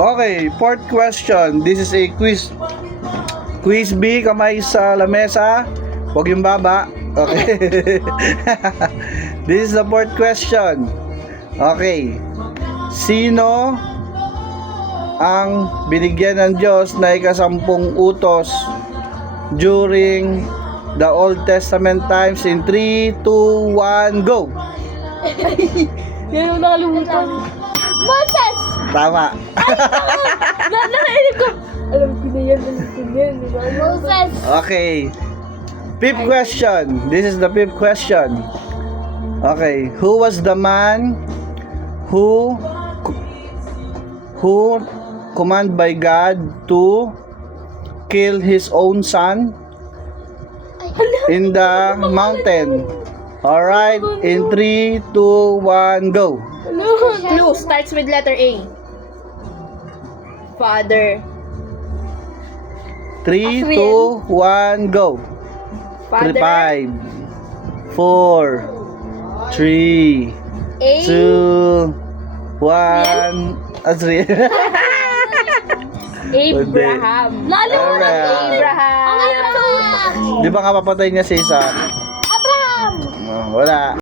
Okay, fourth question. This is a quiz. Quiz B, kamay sa lamesa. Huwag yung baba. Okay. This is the fourth question. Okay. Sino ang binigyan ng Diyos na ikasampung utos during the Old Testament times? In 3, 2, 1, go! Yan yung nakalimutan. Moses! Tama. Nakainip ko. Alam ko na yan. Moses! Okay. Fifth question. This is the fifth question. Okay. Who was the man who commanded by God to kill his own son in the mountain? Alright. In 3, 2, 1, go. Clue starts with letter A. Father. 3, 2, 1, go. Father. 5, 4, 3, A. 2, 1. Three. Abraham. Lalo na Abraham. Abraham. Di ba nga papatay niya si isa? Abraham. Wala.